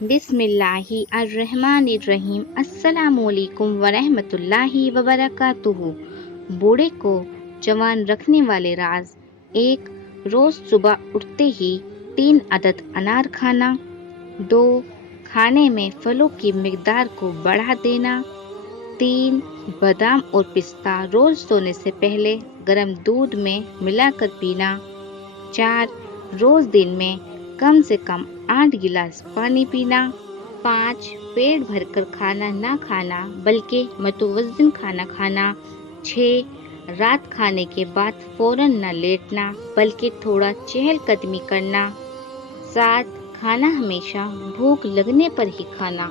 بسم اللہ الرحمن الرحیم۔ السلام علیکم ورحمۃ اللہ وبرکاتہ۔ بوڑھے کو جوان رکھنے والے راز۔ 1، روز صبح اٹھتے ہی 3 عدد انار کھانا۔ 2، کھانے میں پھلوں کی مقدار کو بڑھا دینا۔ 3، بادام اور پستہ روز سونے سے پہلے گرم دودھ میں ملا کر پینا۔ 4، روز دن میں کم سے کم 8 گلاس پانی پینا۔ 5، پیٹ بھر کر کھانا نہ کھانا بلکہ متوازن کھانا کھانا۔ 6، رات کھانے کے بعد فوراً نہ لیٹنا بلکہ تھوڑا چہل قدمی کرنا۔ 7، کھانا ہمیشہ بھوک لگنے پر ہی کھانا۔